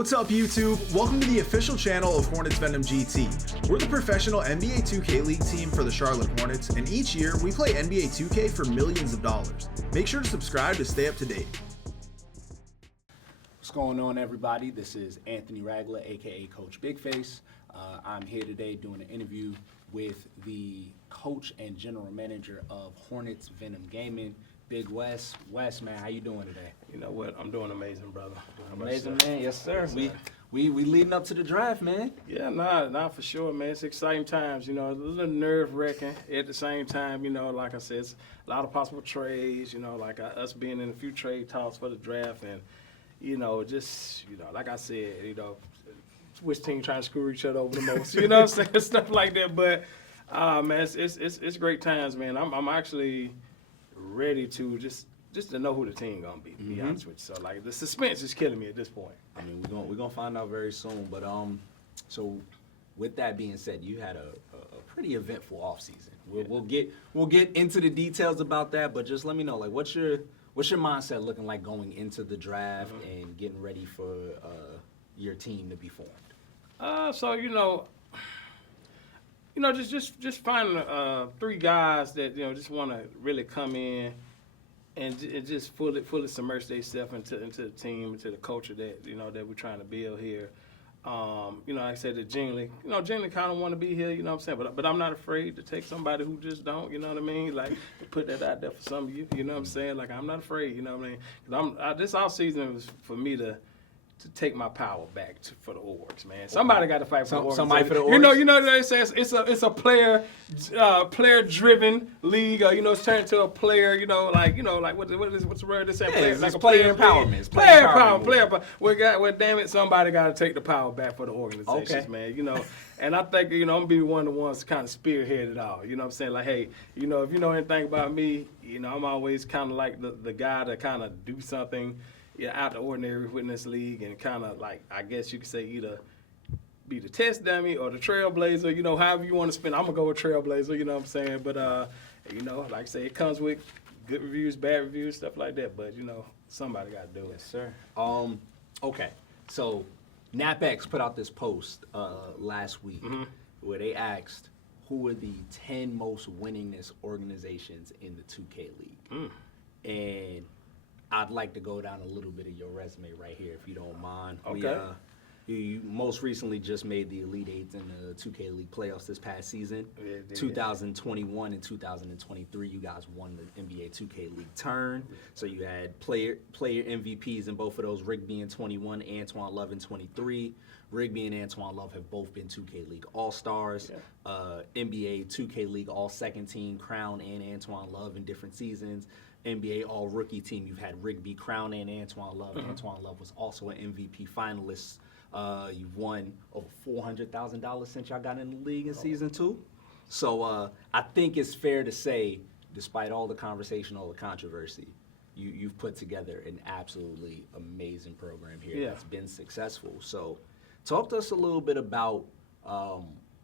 What's up, YouTube? Welcome to the official channel of Hornets Venom GT. We're the professional NBA 2K League team for the Charlotte Hornets, and each year we play NBA 2K for millions of dollars. Make sure to subscribe to stay up to date. What's going on, everybody? This is Anthony Ragler, aka Coach BigFace. I'm here today doing an interview with the coach and general manager of Hornets Venom Gaming, BiggWest. Wes, man, how you doing today? You know what? I'm doing amazing, brother. Amazing, man. Yes, sir. Yes, We leading up to the draft, man. Yeah, nah, for sure, man. It's exciting times, you know, a little nerve-wracking. At the same time, you know, like I said, it's a lot of possible trades, you know, like us being in a few trade talks for the draft and, you know, just, you know, like I said, you know, which team trying to screw each other over the most, you know what I'm saying? Stuff like that. But, man, it's great times, man. I'm actually ready to just to know who the team gonna be honest with you. So like the suspense is killing me at this point. I mean, we're gonna find out very soon. But so with that being said, you had a pretty eventful offseason. We'll get into the details about that, but just let me know, like, what's your mindset looking like going into the draft and getting ready for your team to be formed? So you know, just finding three guys that, you know, just want to really come in and just fully submerge themselves into the team, into the culture that, you know, that we're trying to build here. You know, like I said, genuinely kind of want to be here, you know what I'm saying? But I'm not afraid to take somebody who just don't, you know what I mean? Like, to put that out there for some of you, you know what I'm saying? Like, I'm not afraid, you know what I mean? 'Cause this offseason was for me to take my power back for the orgs, man. Somebody got to fight for the orgs. Somebody for the orgs. You know they say it's a player driven league. You know, it's turned into a player. You know, like what's the word they say? Yeah, like a player empowerment. Player empowerment. Well, damn it, somebody got to take the power back for the organizations, man. You know, and I think, you know, I'm gonna be one of the ones to kind of spearhead it all. You know what I'm saying? Like, hey, you know, if you know anything about me, you know, I'm always kind of like the guy to kind of do something, yeah, out the ordinary within this league, and kind of, like, I guess you could say, either be the test dummy or the trailblazer, you know, however you want to spin. I'm going to go with trailblazer, you know what I'm saying? But, you know, like I say, it comes with good reviews, bad reviews, stuff like that. But, you know, somebody got to do it. Yes, sir. Okay, so NapX put out this post last week where they asked who are the 10 most winningest organizations in the 2K League. And I'd like to go down a little bit of your resume right here, if you don't mind. Okay. You most recently just made the Elite Eight in the 2K League playoffs this past season. Yeah, 2021 and 2023, you guys won the NBA 2K League turn. So you had player MVPs in both of those. Rigby in 21, Antoine Love in 23. Rigby and Antoine Love have both been 2K League All-Stars. Yeah. NBA 2K League All-Second Team, Crown and Antoine Love in different seasons. NBA All-Rookie Team, you've had Rigby, Crown, and Antoine Love. Antoine Love was also an MVP finalist. You've won over $400,000 since y'all got in the league in season 2. So I think it's fair to say, despite all the conversation, all the controversy, you've put together an absolutely amazing program here that's been successful. So talk to us a little bit about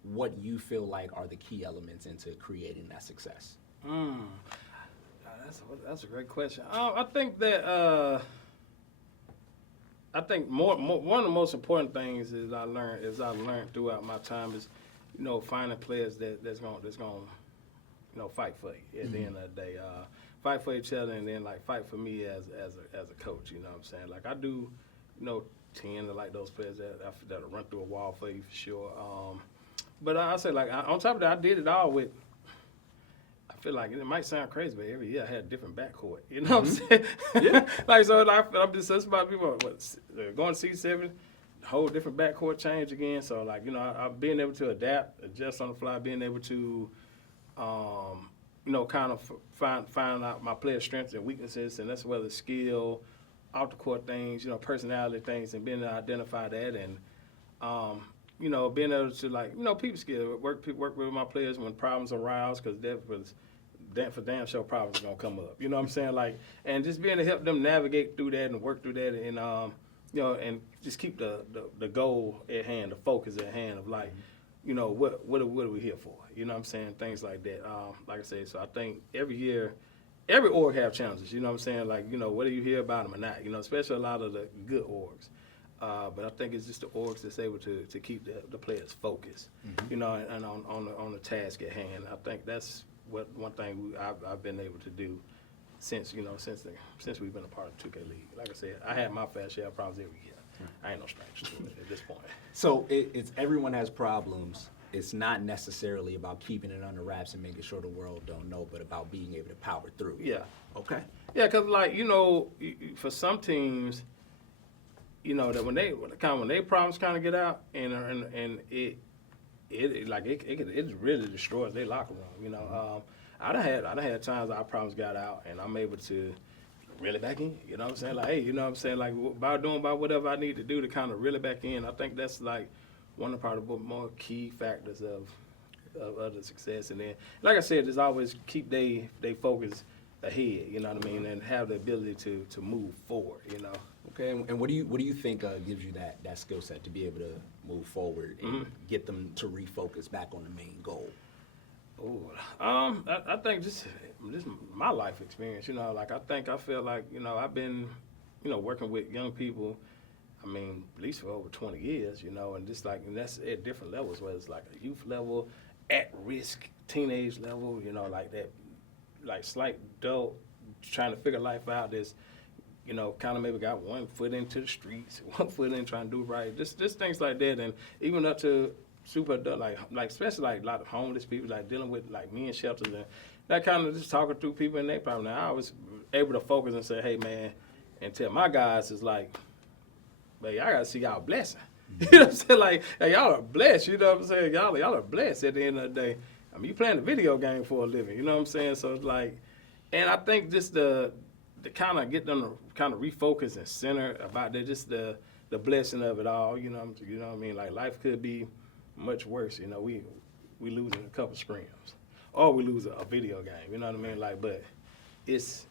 what you feel like are the key elements into creating that success. That's a great question. I think that one of the most important things is I learned throughout my time is, you know, finding players that's gonna you know, fight for you at the end of the day, fight for each other, and then, like, fight for me as a coach. You know what I'm saying? Like, I do, you know, tend to like those players that'll run through a wall for you for sure. But I say, like, on top of that, I did it all with. I feel like it might sound crazy, but every year I had a different backcourt. You know what I'm saying? Yeah. Like, so I'm just that's about people going to C7, whole different backcourt change again. So, like, you know, I've been able to adapt, adjust on the fly, being able to, you know, kind of find out my players' strengths and weaknesses, and that's whether skill, off the court things, you know, personality things, and being able to identify that, and you know, being able to, like, you know, people skill, work with my players when problems arise, because for damn sure problems are gonna come up. You know what I'm saying? Like, and just being able to help them navigate through that and work through that, and you know, and just keep the goal at hand, the focus at hand of, like, you know, what are we here for? You know what I'm saying? Things like that. Like I said, so I think every year, every org have challenges. You know what I'm saying? Like, you know, whether you hear about them or not. You know, especially a lot of the good orgs. But I think it's just the orgs that's able to keep the players focused, you know, and on the task at hand. I think that's one thing I've been able to do since we've been a part of the 2K League. Like I said, I had my fair share of problems every year. I ain't no stranger to it at this point. So it's everyone has problems. It's not necessarily about keeping it under wraps and making sure the world don't know, but about being able to power through. Yeah. Okay. Yeah, because like, you know, for some teams, you know, that when they problems kind of get out and it really destroys their locker room. You know, I'd have had times our problems got out and I'm able to reel it back in. You know what I'm saying? Like, hey, you know what I'm saying? Like, by whatever I need to do to kind of reel it back in. I think that's like one of the more key factors of the success. And then, like I said, just always keep they focus ahead. You know what I mean? And have the ability to move forward. You know. Okay, and what do you think gives you that skill set to be able to move forward and get them to refocus back on the main goal? Oh, I think just my life experience. You know, like I feel like, you know, I've been, you know, working with young people. I mean, at least for over 20 years. You know, and just like, and that's at different levels, whether it's like a youth level, at risk, teenage level. You know, like that, like slight adult trying to figure life out. There's, you know, kind of maybe got one foot into the streets, one foot in trying to do right. Just things like that, and even up to super adult, like especially like a lot of homeless people, like dealing with like men shelters and that kind of just talking through people and their problem. Now I was able to focus and say, hey man, and tell my guys is like, hey, I gotta see y'all blessing. You know what I'm saying? Like, hey, y'all are blessed. You know what I'm saying? Y'all are blessed at the end of the day. I mean, you playing a video game for a living. You know what I'm saying? So it's like, and I think just the kind of get them to kind of refocus and center about just the blessing of it all. You know what I mean? Like life could be much worse. You know, we losing a couple screams, or we lose a video game. You know what I mean? Like, but it's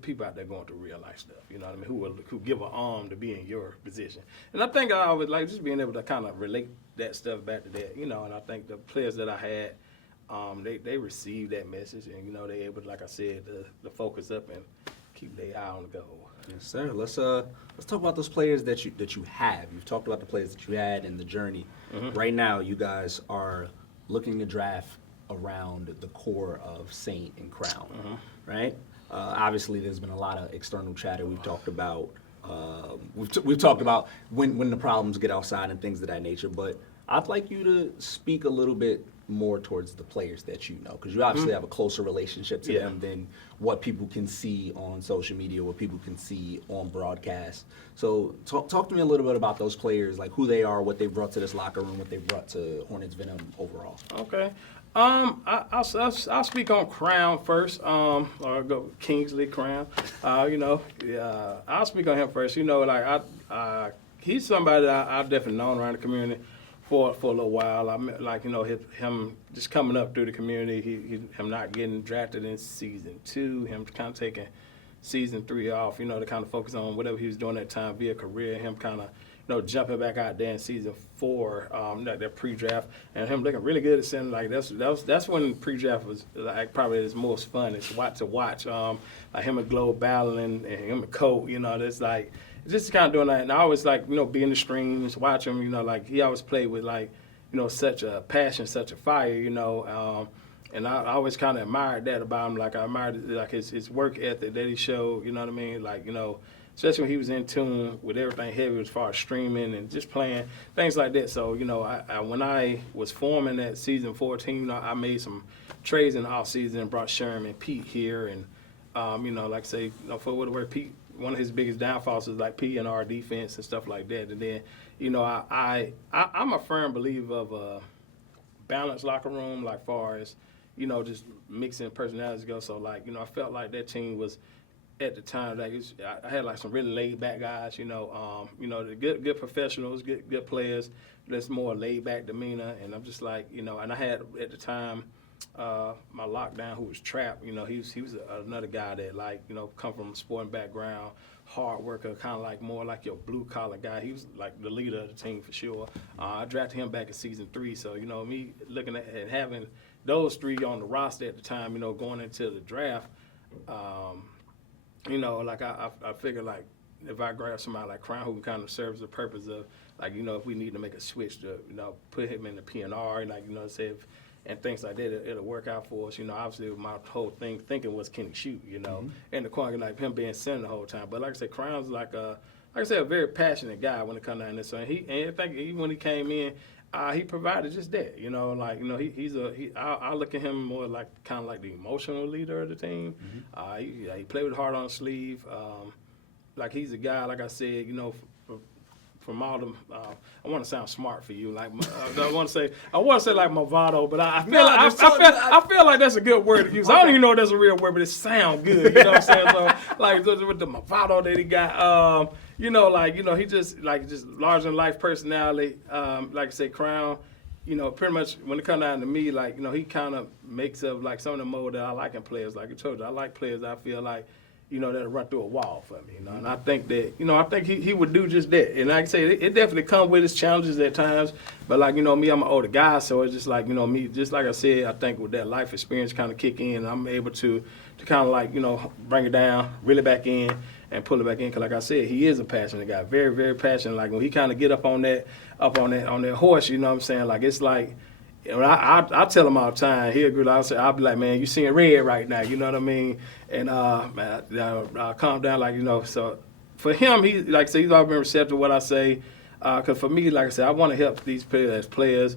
people out there going through real life stuff. You know what I mean? Who give an arm to be in your position. And I think I always like just being able to kind of relate that stuff back to that. You know, and I think the players that I had, they received that message, and you know they able, like I said, to focus up and keep their eye on the goal. Yes, sir. Let's talk about those players that you have. You've talked about the players that you had and the journey. Right now, you guys are looking to draft around the core of Saint and Crown, right? Obviously, there's been a lot of external chatter. We've talked about we've talked about when the problems get outside and things of that nature. But I'd like you to speak a little bit more towards the players that you know, because you obviously have a closer relationship to them than what people can see on social media, what people can see on broadcast. So talk to me a little bit about those players, like who they are, what they brought to this locker room, what they brought to Hornets Venom overall. Okay. I'll speak on Crown first, or go Kingsley Crown. I'll speak on him first. You know, like he's somebody that I've definitely known around the community for a little while. I mean, like, you know, him just coming up through the community, him not getting drafted in season 2, him kind of taking season 3 off, you know, to kind of focus on whatever he was doing at that time via career, him kind of, you know, jumping back out there in season 4, that pre-draft, and him looking really good at center. Like that's when pre-draft was like probably his most fun. It's to watch. Like him and Globe battling and him and Colt. You know, that's like just kind of doing that. And I always like, you know, be in the streams, watch him. You know, like he always played with like, you know, such a passion, such a fire. You know. And I always kind of admired that about him. Like I admired like his work ethic that he showed. You know what I mean? Like, you know, especially when he was in tune with everything heavy as far as streaming and just playing, things like that. So, you know, I when I was forming that season 14, you know, I made some trades in the offseason and brought Sherman and Pete here. And, you know, like I say, you know, for where Pete, one of his biggest downfalls is like P and R defense and stuff like that. And then, you know, I'm a firm believer of a balanced locker room, like far as, you know, just mixing personalities go. So, like, you know, I felt like that team was, at the time, like I had like some really laid back guys, you know, the good professionals, good players. That's more laid back demeanor, and I'm just like, you know, and I had at the time my lockdown who was Trap. You know, he was another guy that, like, you know, come from a sporting background, hard worker, kind of like more like your blue collar guy. He was like the leader of the team for sure. I drafted him back in season 3, so, you know, me looking at and having those 3 on the roster at the time, you know, going into the draft. You know, like I figured, like, if I grab somebody like Crown who kind of serves the purpose of, like, you know, if we need to make a switch to, you know, put him in the PNR, and, like, you know, say if, and things like that, it'll work out for us. You know, obviously my whole thinking was, can he shoot, you know, and the corner, like him being center the whole time. But like I said, Crown's like I said, a very passionate guy when it comes down to this. So and I think even when he came in, he provided just that, you know, like, you know, I look at him more like kind of like the emotional leader of the team. He played with heart on his sleeve. Like, he's a guy, like I said, you know, from all them, I want to sound smart for you, like I want to say like Movado, but I feel like that's a good word to use. I don't even know if that's a real word, but it sounds good. You know what I'm saying? So, like, with the Movado that he got, you know, like, you know, he just larger than life personality. Like I say, Crown, you know, pretty much when it comes down to me, like, you know, he kind of makes up like some of the mold that I like in players. Like I told you, I like players I feel like, you know, that'll run through a wall for me, you know. And I think that, you know, he would do just that. And like I say, it definitely comes with its challenges at times. But, like, you know, me, I'm an older guy, so it's just like, you know, me, just like I said, I think with that life experience kind of kick in, I'm able to kind of, like, you know, bring it down, reel it back in, and pull it back in. Because, like I said, he is a passionate guy, very, very passionate. Like, when he kind of get up on that horse, you know what I'm saying? Like, it's like, and I tell him all the time, he agree. I'll be like, man, you seeing red right now, you know what I mean? And man, I'll calm down, like, you know. So for him, he, like I said, he's always been receptive to what I say. Because for me, like I said, I want to help these players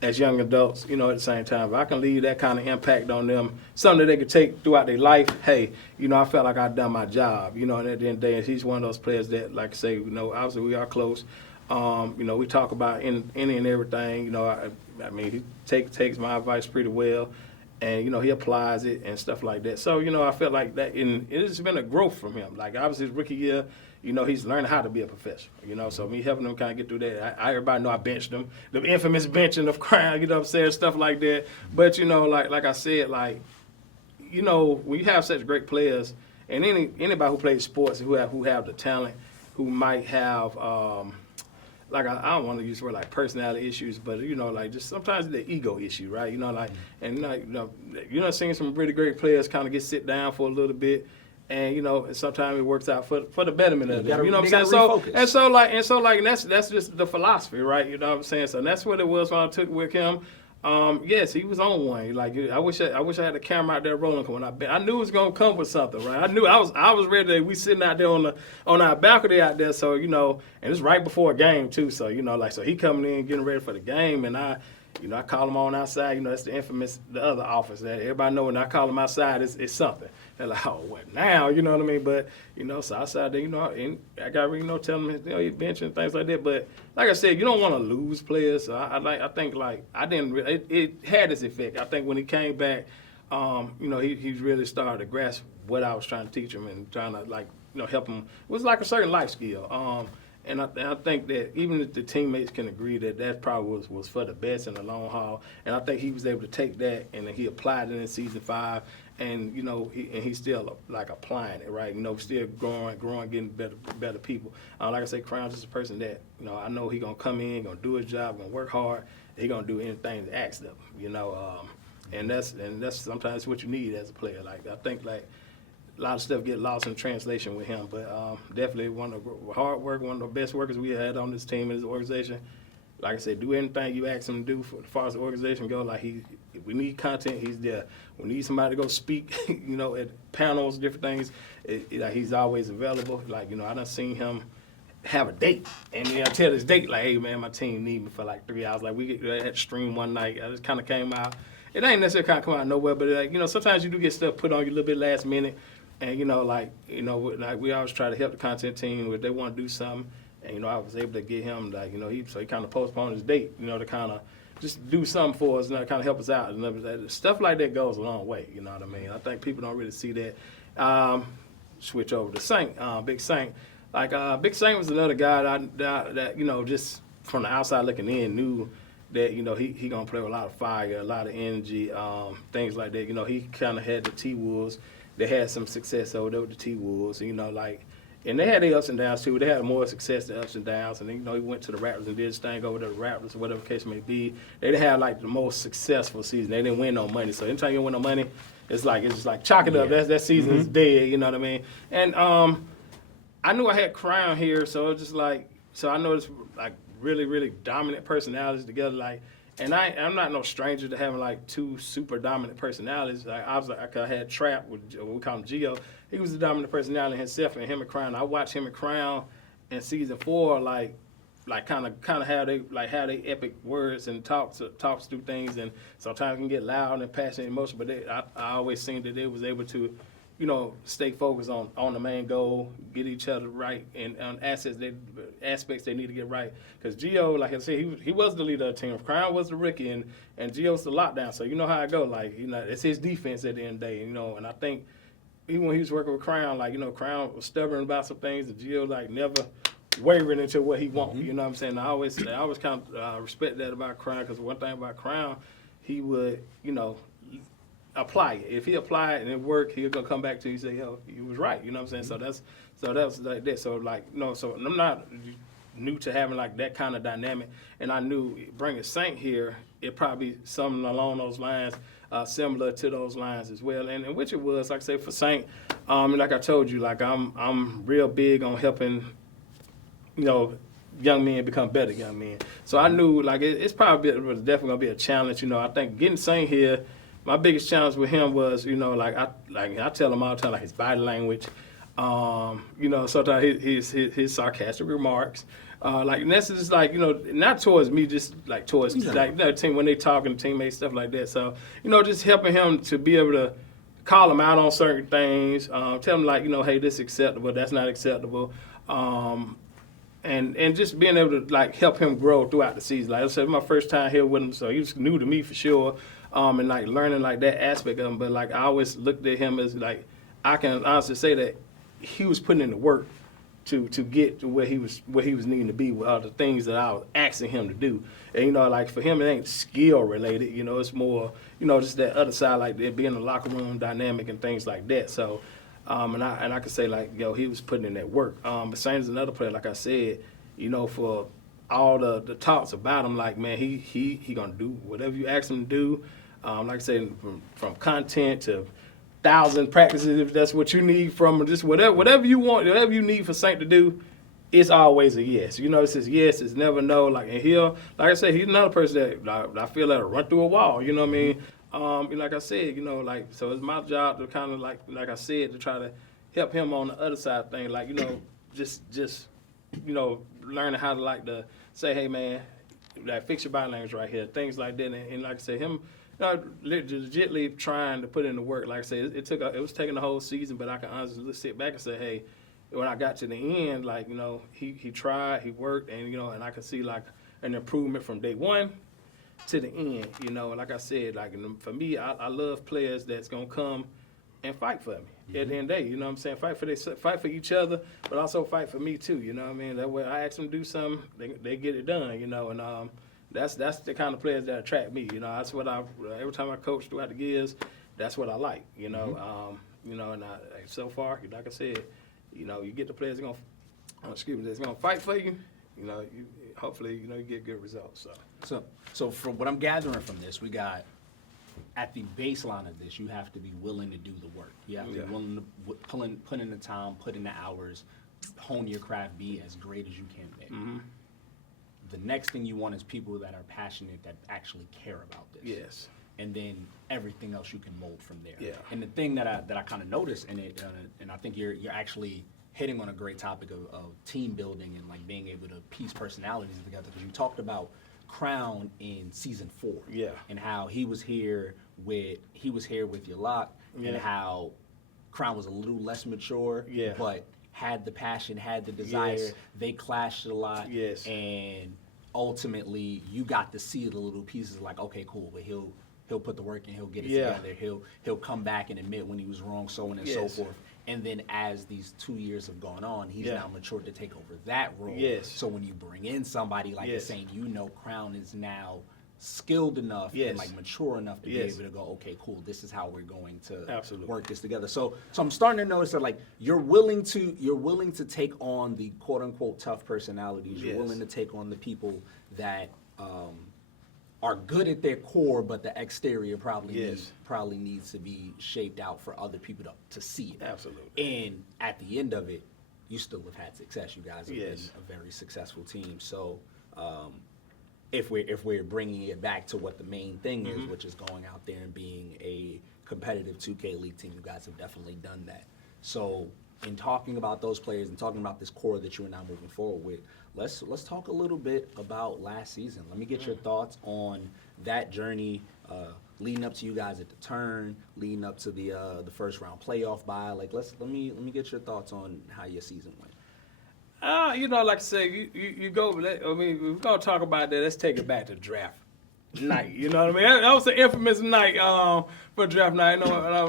as young adults, you know, at the same time. If I can leave that kind of impact on them, something that they could take throughout their life, hey, you know, I felt like I'd done my job, you know. And at the end of the day, he's one of those players that, like I say, you know, obviously we are close. You know, we talk about any and everything. You know, I mean, he takes my advice pretty well, and, you know, he applies it and stuff like that. So, you know, I felt like that, and it's been a growth from him. Like, obviously his rookie year, you know, he's learning how to be a professional. You know, so me helping him kind of get through that. Everybody know I benched him, the infamous benching of Crown. You know what I'm saying, stuff like that. But, you know, like I said, like, you know, when you have such great players, and anybody who plays sports who have the talent, who might have. Like, I don't want to use the word like personality issues, but, you know, like, just sometimes the ego issue, right? You know, like, and, like, you know, seeing some really great players kind of get sit down for a little bit, and, you know, and sometimes it works out for the betterment of them. You know what I'm saying? So that's just the philosophy, right? You know what I'm saying? So that's what it was when I took with him. Yes, he was on one. Like, I wish I had the camera out there rolling. When I knew it was gonna come with something, right? I knew I was ready. We sitting out there on our balcony out there, so, you know, and it's right before a game too. So, you know, like, so he coming in getting ready for the game, and I call him on outside. You know, that's the other office that everybody know. When I call him outside, it's something. They're like, oh, what now? You know what I mean? But, you know, so outside there, you know, and I got, you know, telling him, you know, he benching things like that. But like I said, you don't want to lose players. So I think like I didn't really, it had its effect. I think when he came back, you know, he really started to grasp what I was trying to teach him and trying to, like, you know, help him. It was like a certain life skill. And I think that even if the teammates can agree that probably was for the best in the long haul. And I think he was able to take that and then he applied it in season 5. And, you know, he's still, like, applying it, right? You know, still growing, getting better people. Like I say, Crown's just a person that, you know, I know he's going to come in, going to do his job, going to work hard. He's going to do anything to ask them, you know. And that's sometimes what you need as a player. Like, I think, like, a lot of stuff get lost in translation with him. But definitely one of the hard work, one of the best workers we had on this team and this organization. Like I said, do anything you ask him to do as far as the organization go. Like, if we need content, he's there. We need somebody to go speak, you know, at panels, different things. Like, he's always available. Like, you know, I done seen him have a date, and I tell his date, like, hey, man, my team need me for like 3 hours. Like, we had to stream one night. I just kind of came out. It ain't necessarily kind of come out of nowhere, but, like, you know, sometimes you do get stuff put on you a little bit last minute. And, you know, like, we always try to help the content team if they want to do something. And, you know, I was able to get him, like, you know, he kind of postponed his date, you know, to kind of just do something for us and kind of help us out. And stuff like that goes a long way, you know what I mean? I think people don't really see that. Switch over to Saint, Big Saint. Like, Big Saint was another guy that, you know, just from the outside looking in, knew that, you know, he going to play with a lot of fire, a lot of energy, things like that. You know, he kind of had the T-Wolves. They had some success over there with the T-Wolves, you know, like, and they had their ups and downs too. They had more success than ups and downs. And then, you know, he went to the Raptors and did his thing over to the Raptors, or whatever the case may be. They didn't have, like, the most successful season. They didn't win no money. So anytime you win no money, it's just like chalk it up. That season is dead, you know what I mean? And I knew I had Crown here, so it was just like, so I noticed like really, really dominant personalities together. Like, and I'm not no stranger to having like two super dominant personalities. Like I had Trap, with we call him Gio. He was the dominant personality himself, and him and Crown. I watched him and Crown in season 4, like kind of how they epic words and talks through things, and sometimes it can get loud and passionate and emotional. But I always seen that they was able to, stay focused on the main goal, get each other right, and on aspects they need to get right. Because Gio, like I said, he was the leader of the team. Crown was the rookie, and Gio's the lockdown. So you know how it go. Like, it's his defense at the end of the day. And I think even when he was working with Crown, like, Crown was stubborn about some things, and Gio like never wavering into what he wants. You know what I'm saying? I always kind of respect that about Crown, because one thing about Crown, he would, apply it. If he apply it and it worked, he'll gonna come back to you and say, "Yo, you was right." You know what I'm saying? So that was like that. So like, so I'm not new to having like that kind of dynamic, and I knew bringing Saint here, it probably something along those lines, similar to those lines as well. And which it was, like I say, for Saint, like I told you, like I'm real big on helping, young men become better young men. So I knew like it was definitely gonna be a challenge. I think getting Saint here, my biggest challenge with him was, I tell him all the time, like his body language, sometimes his sarcastic remarks, and that's just like, not towards me, just like towards like team when they talking to teammates, stuff like that. So, just helping him to be able to call him out on certain things, tell him like, hey, this is acceptable, that's not acceptable. And just being able to like help him grow throughout the season. Like I said, my first time here with him, so he was new to me for sure. And like learning like that aspect of him, but like I always looked at him as like, I can honestly say that he was putting in the work to get to where he was needing to be with all the things that I was asking him to do. And like for him, it ain't skill related. It's more just that other side, like it being a locker room dynamic and things like that. So, and I could say like, he was putting in that work. But same as another player, like I said, for all the talks about him, like, man, he gonna do whatever you ask him to do. Like I said, from content to 1,000 practices, if that's what you need from just whatever you want, whatever you need for Saint to do, it's always a yes. It's just yes, it's never no. Like, and he'll, like I said, he's another person that I feel that'll run through a wall. You know what I mean? Like I said, like, so it's my job to kind of like I said, to try to help him on the other side of things. Like, just learning how to like to say, hey man, like fix your body language right here, things like that. And like I said, him legitimately trying to put in the work. Like I said, it was taking the whole season, but I can honestly sit back and say, hey, when I got to the end, like, he tried, he worked, and and I could see like an improvement from day one to the end. And like I said, like for me, I love players that's gonna come and fight for me at the end of the day. You know what I'm saying? Fight for each other, but also fight for me too. You know what I mean? That way I ask them to do something, they get it done. And that's the kind of players that attract me. That's what every time I coach throughout the years, that's what I like. And so far, like I said, you get the players that's gonna fight for you. Hopefully, you get good results. So from what I'm gathering from this, we got at the baseline of this, you have to be willing to do the work. You have to be willing to put in the time, put in the hours, hone your craft, be as great as you can be. Mm-hmm. The next thing you want is people that are passionate, that actually care about this. Yes. And then everything else you can mold from there. Yeah. And the thing that I kind of noticed in it, and I think you're actually hitting on a great topic of team building and like being able to piece personalities together, because you talked about Crown in season 4, and how he was here with your lock, and how Crown was a little less mature, but had the passion, had the desire. Yes. They clashed a lot, and ultimately you got to see the little pieces. Like, okay, cool, but he'll put the work in, he'll get it together, he'll come back and admit when he was wrong, so on and so forth. And then as these 2 years have gone on, he's now matured to take over that role. Yes. So when you bring in somebody like you're saying, Crown is now skilled enough and like mature enough to be able to go, okay, cool, this is how we're going to work this together. So I'm starting to notice that like you're willing to take on the quote unquote tough personalities. You're willing to take on the people that are good at their core, but the exterior probably needs to be shaped out for other people to see it. Absolutely. And at the end of it, you still have had success. You guys have been a very successful team. So if we're bringing it back to what the main thing is, which is going out there and being a competitive 2K League team, you guys have definitely done that. So in talking about those players and talking about this core that you are now moving forward with, let's talk a little bit about last season. Let me get your thoughts on that journey, leading up to you guys at the turn, leading up to the first round playoff bye. Like let me get your thoughts on how your season went. Like I say, you go. I mean, we're gonna talk about that. Let's take it back to draft night. You know what I mean? That was an infamous night for draft night.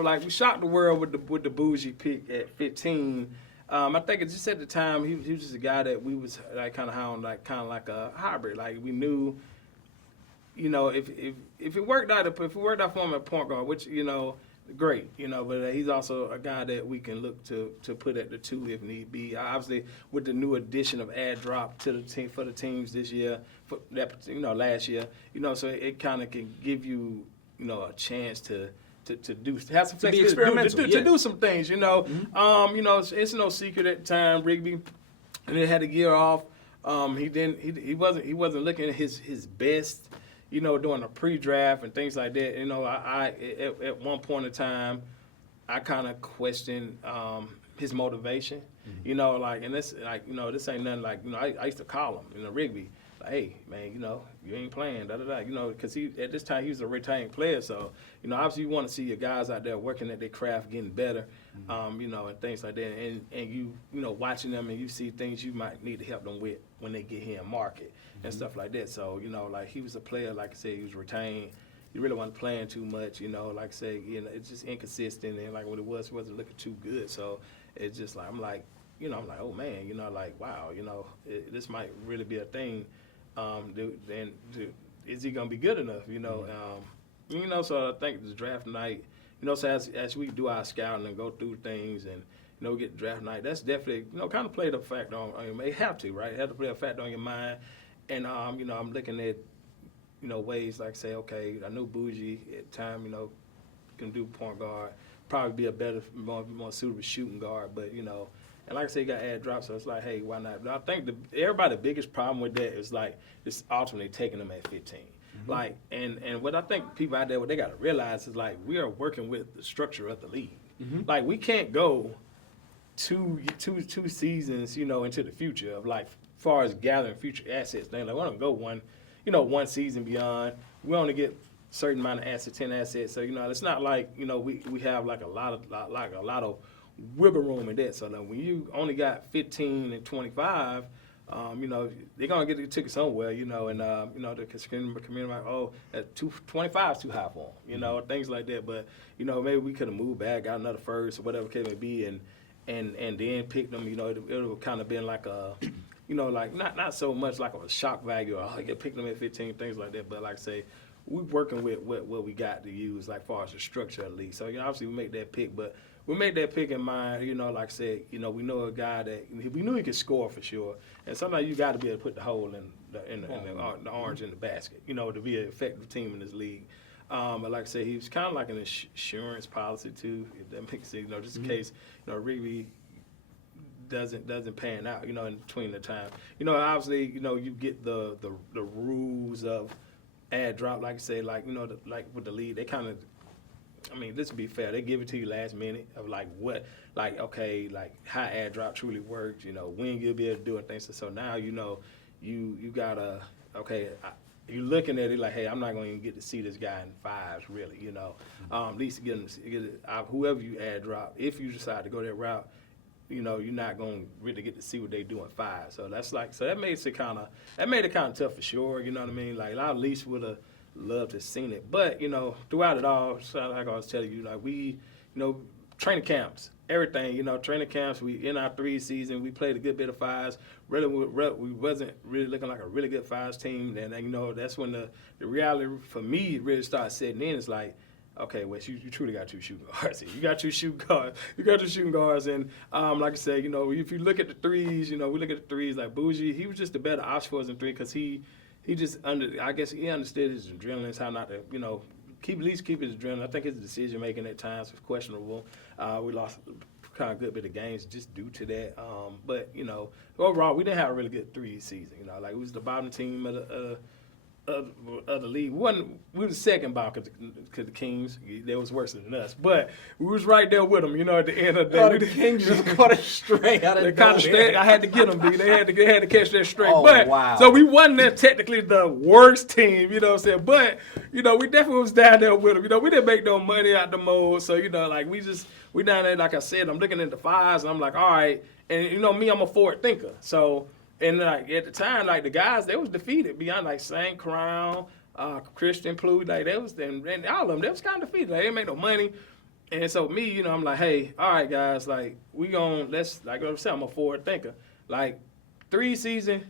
Like we shocked the world with the bougie pick at 15. I think it's just at the time he was just a guy that we was like kind of like a hybrid. Like we knew, if it worked out for him at point guard, which great, but he's also a guy that we can look to put at the 2 if need be. Obviously, with the new addition of ad drop to the team for the teams this year, for that last year, so it kind of can give you a chance to have some flexibility to do some things. It's no secret at the time Rigby, and it had a year off. He wasn't looking at his best. During a pre-draft and things like that, I at one point in time, I kind of questioned his motivation. And this this ain't nothing like I used to call him, Rigby, like, hey man, you ain't playing, because at this time he was a retained player, so obviously you want to see your guys out there working at their craft, getting better, and things like that, and you watching them and you see things you might need to help them with when they get here and market. And stuff like that. So, like he was a player, like I said, he was retained. He really wasn't playing too much, like I said, it's just inconsistent, and like what it was, he wasn't looking too good. So it's just like, I'm like, oh man, like, wow, this might really be a thing. Is he going to be good enough, so I think the draft night, so as we do our scouting and go through things and, we get draft night, that's definitely, kind of played a factor on, you may have to, right? It have to play a factor on your mind. And, I'm looking at, ways like say, okay, I know Bougie at the time, can do point guard, probably be a better, more suitable shooting guard. But, and like I said, you got ad drop, so it's like, hey, why not? But I think the biggest problem with that is like just ultimately taking them at 15. Like, and what I think people out there, what they got to realize is like we are working with the structure of the league. Like we can't go two seasons, into the future of like, far as gathering future assets, like we don't go one season beyond. We only get a certain amount of assets, 10 assets. So it's not like we have like a lot of wiggle room in that. So like when you only got 15 and 25, they're gonna get the ticket somewhere, and the community like, oh, that 25 is too high for them, things like that. But maybe we could have moved back, got another first or whatever it may be, and then picked them. It would have kind of been like a like not so much like a shock value or I get picked them at 15, things like that. But like I say, we're working with what we got to use, like far as the structure of the league. So obviously we make that pick, but we make that pick in mind. Like I said, we know a guy that we knew he could score for sure. And sometimes you got to be able to put the hole in the orange in the basket, to be an effective team in this league. But like I said, he was kind of like an insurance policy too. If that makes sense, just in case really doesn't pan out, in between the time. Obviously, you get the rules of ad drop, like I say, like, like with the league, they kind of, let's be fair, they give it to you last minute of like what, like, okay, like how ad drop truly works, when you'll be able to do it, things. So now, you gotta, okay, you're looking at it like, hey, I'm not going to even get to see this guy in fives, really, at least get whoever you ad drop, if you decide to go that route, you're not going to really get to see what they do in five. So that made it kind of tough for sure. You know what I mean? Like I at least would have loved to have seen it. But, throughout it all, like I was telling you, like we, training camps, everything, training camps, we in our 3 season, we played a good bit of fives. Really, we wasn't really looking like a really good fives team. And, that's when the reality for me really started setting in. It's like, okay, Wes, you truly got 2 shooting guards. You got 2 shooting guards. You got 2 shooting guards, and like I said, if you look at the threes, we look at the threes like Bougie. He was just the better option for us in 3 because he just I guess he understood his adrenaline, how not to at least keep his adrenaline. I think his decision making at times was questionable. We lost kind of good bit of games just due to that. But overall, we didn't have a really good 3 season. Like we was the bottom team of the league. We were the second bottom because the Kings, they was worse than us. But we was right there with them, at the end of the day. The Kings just caught it straight out of They kind of straight. I had to get them, B. They had to catch that straight. Oh, but wow. So we wasn't technically the worst team, you know what I'm saying? But, we definitely was down there with them. We didn't make no money out the mold. So, like we down there, like I said, I'm looking at the fives and I'm like, all right. And me, I'm a forward thinker. So, and like at the time, like the guys, they was defeated beyond like St. Crown, Christian Plu, like they was, and all of them, they was kind of defeated. Like they didn't make no money. And so me, I'm like, hey, all right, guys, like like I'm saying, I'm a forward thinker. Like 3 season,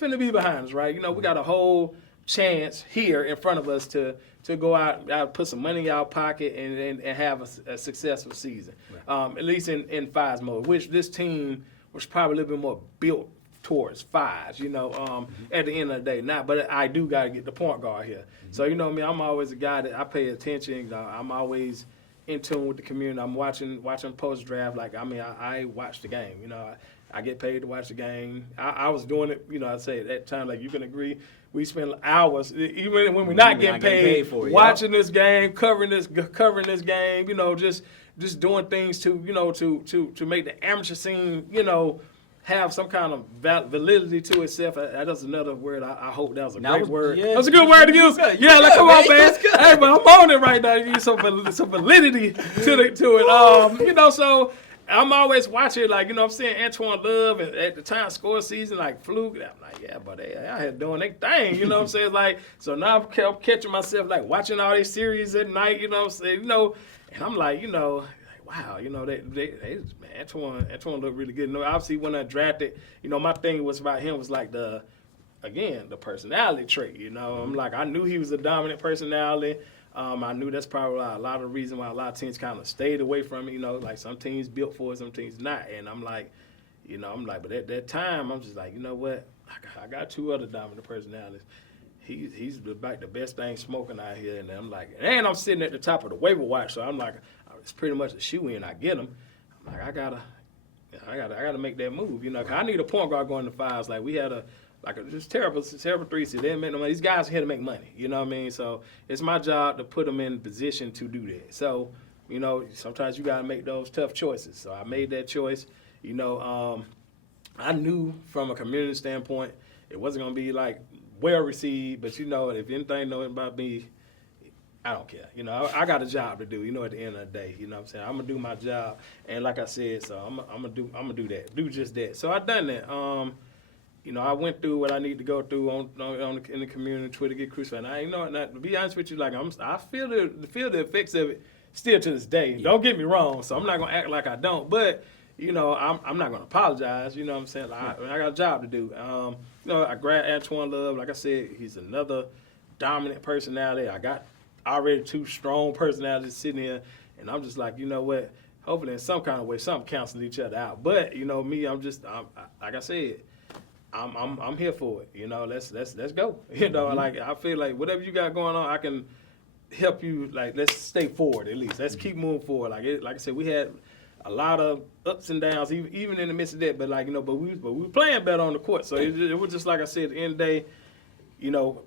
finna be behind us, right? We got a whole chance here in front of us to go out, put some money in our pocket and have a successful season. Right. At least in fives mode, which this team was probably a little bit more built towards fives, at the end of the day. But I do got to get the point guard here. Mm-hmm. So, me, I'm always a guy that I pay attention. I'm always in tune with the community. I'm watching post-draft. Like, I watch the game. I get paid to watch the game. I was doing it, I'd say at that time, like you can agree, we spend hours, even when we're not getting paid for it, watching this game, covering this game, just doing things to make the amateur scene, have some kind of validity to itself. That's another word. I hope that was a great word. Yeah, that's a good word to use. Yeah, like come on, man. Hey, but I'm on it right now. You need some validity to it. So I'm always watching, like, I'm seeing Antoine Love and at the time score season, like Fluke. I'm like, yeah, but they out here doing their thing, what I'm saying? Like, so now I'm catching myself, like, watching all these series at night, what I'm saying? And I'm like, wow, man, Antoine looked really good. Obviously when I drafted, my thing was about him was like the personality trait. I'm like, I knew he was a dominant personality. I knew that's probably a lot of the reason why a lot of teams kind of stayed away from it. Like some teams built for it, some teams not. And I'm like, but at that time, I'm just like, what? I got 2 other dominant personalities. He's about the best thing smoking out here. And I'm like, and I'm sitting at the top of the waiver wire, so I'm like, it's pretty much a shoe-in. I get him. I'm like, I gotta make that move, 'cause I need a point guard going to fives. Like we had just terrible 3 seasons. They didn't make no money. These guys are here to make money. You know what I mean? So it's my job to put them in position to do that. So, sometimes you gotta make those tough choices. So I made that choice. I knew from a community standpoint it wasn't gonna be like well received, but if anything know about me, I don't care. I got a job to do, at the end of the day. You know what I'm saying? I'm going to do my job. And like I said, so I'm going to do that. Do just that. So I done that. I went through what I need to go through in the community, Twitter, get crucified. And to be honest with you, like I feel the effects of it still to this day. Yeah. Don't get me wrong. So I'm not going to act like I don't. But, I'm not going to apologize. You know what I'm saying? Like, I got a job to do. I grabbed Antoine Love. Like I said, he's another dominant personality. I got already 2 strong personalities sitting here, and I'm just like, what? Hopefully in some kind of way, something cancels each other out. But me, I'm like I said, I'm here for it. Let's go. Like I feel like whatever you got going on, I can help you. Like let's stay forward at least. Let's keep moving forward. Like I said, we had a lot of ups and downs, even in the midst of that. But but we were playing better on the court. So it was just like I said, at the end of the day,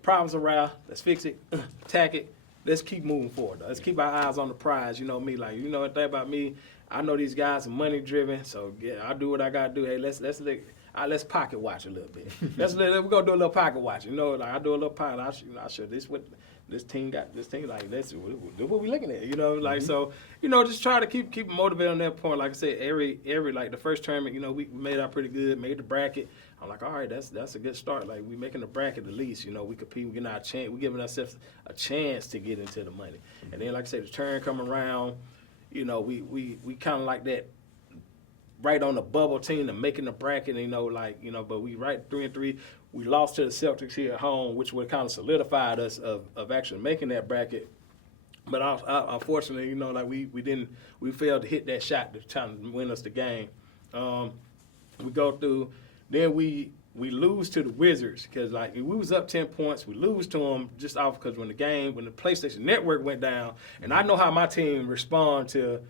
problems around. Let's fix it, attack it. Let's keep moving forward. Let's keep our eyes on the prize. Me, like one thing about me, I know these guys are money driven, so yeah, I do what I gotta do. Hey, let's pocket watch a little bit. We're gonna do a little pocket watch. Like I do a little pocket. I show this what this team got. This team like that's what we looking at. Like so. Just try to keep motivated on that point. Like I said, every like the first tournament, we made out pretty good, made the bracket. I'm like, all right, that's a good start. Like we making the bracket at least. We compete, we getting our chance, we giving ourselves a chance to get into the money. And then, like I said, the turn come around. We kind of like that, right on the bubble team and making the bracket. But we right 3-3. We lost to the Celtics here at home, which would kind of solidified us of actually making that bracket. But unfortunately, we failed to hit that shot to try to win us the game. We go through. Then we lose to the Wizards because we was up 10 points. We lose to them just off because when the PlayStation Network went down, and I know how my team respond to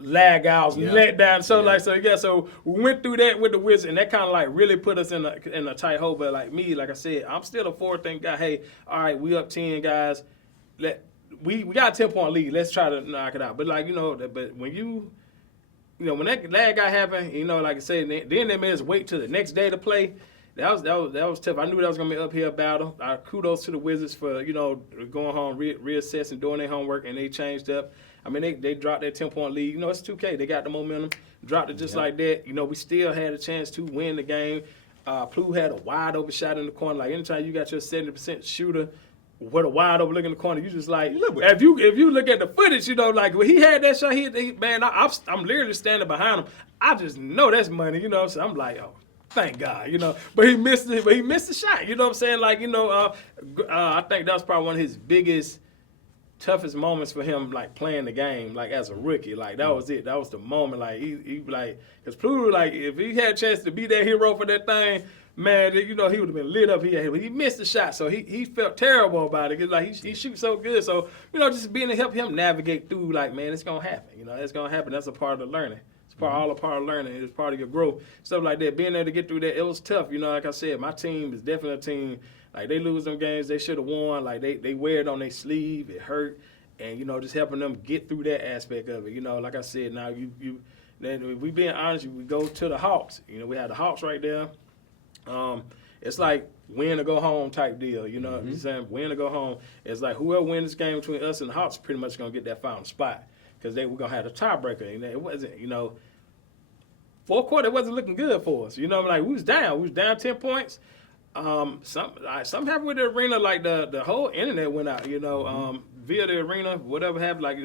lag outs, Yeah. let down. So Yeah. so we went through that with the Wizards, and that kind of like really put us in a tight hole. But like me, like I said, I'm still a forward thinking guy. Hey, all right, we up 10 guys. We got a 10-point lead. Let's try to knock it out. But like but when when that lag guy happened, like I said, then they made us wait till the next day to play. That was tough. I knew that was gonna be an uphill battle. Kudos to the Wizards for going home, reassessing, doing their homework, and they changed up. I mean, they dropped that 10-point lead. It's 2K. They got the momentum, dropped it just like that. We still had a chance to win the game. Plu had a wide open shot in the corner. Like anytime you got your 70% shooter with a wide open look in the corner, you just like if you look at the footage, like when he had that shot, I'm literally standing behind him. I just know that's money, So I'm like, oh. Thank God, But he missed it. But he missed the shot. You know what I'm saying? Like, I think that was probably one of his biggest, toughest moments for him, like playing the game, like as a rookie. Like that was it. That was the moment. Like he like, because Pluto, like if he had a chance to be that hero for that thing, man, he would have been lit up. He missed the shot, so he felt terrible about it. Cause like he shoots so good. So just being to help him navigate through, like, man, it's gonna happen. It's gonna happen. That's a part of the learning. All a part of learning. It's part of your growth, stuff like that. Being able to get through that, it was tough. Like I said, my team is definitely a team. Like they lose them games, they should have won. Like they wear it on their sleeve, it hurt, and just helping them get through that aspect of it. Like I said, now then if we being honest, we go to the Hawks. We had the Hawks right there. It's like win or go home type deal. What I'm saying? Win or go home. It's like whoever wins this game between us and the Hawks pretty much gonna get that final spot because we're gonna have a tiebreaker. And it wasn't, fourth quarter, it wasn't looking good for us. Like we was down. We was down 10 points. Something happened with the arena, like the whole internet went out, via the arena, whatever happened. Like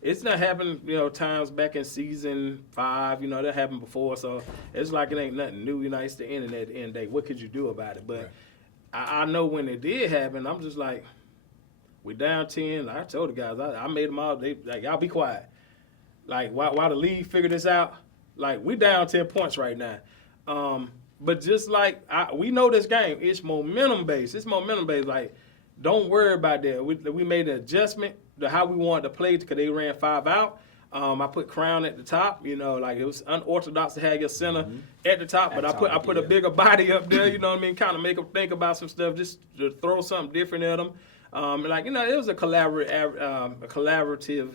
it's not happened, times back in season 5, that happened before. So it's like it ain't nothing new, it's the internet at the end of the day. What could you do about it? But right. I know when it did happen, I'm just like, we down 10. I told the guys, I made them all, they like, y'all be quiet. Like, while the league figure this out, like, we down 10 points right now. But just like, we know this game, it's momentum based. Like, don't worry about that. We made an adjustment to how we wanted to play because they ran 5 out. I put Crown at the top. Like it was unorthodox to have your center at the top, but I put a bigger body up there. You know what I mean? Kind of make them think about some stuff, just to throw something different at them. It was a collaborative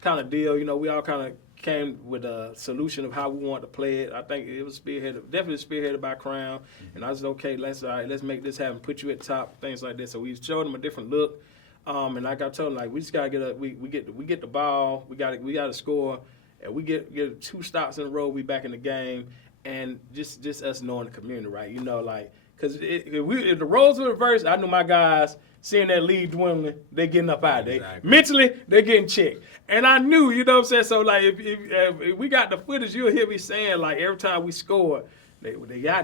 kind of deal. We all kind of came with a solution of how we want to play it. I think it was definitely spearheaded by Crown. And I was okay. Let's make this happen. Put you at the top, things like this. So we showed them a different look. And like I told them, like we just gotta get we get the ball. We gotta score, and we get 2 stops in a row. We back in the game, and just us knowing the community, right? Like because if the roles were reversed, I knew my guys. Seeing that lead dwindling, they getting up out of there. Exactly. Mentally, they getting checked. And I knew, what I'm saying? So, like, if we got the footage, you'll hear me saying, like, every time we score, they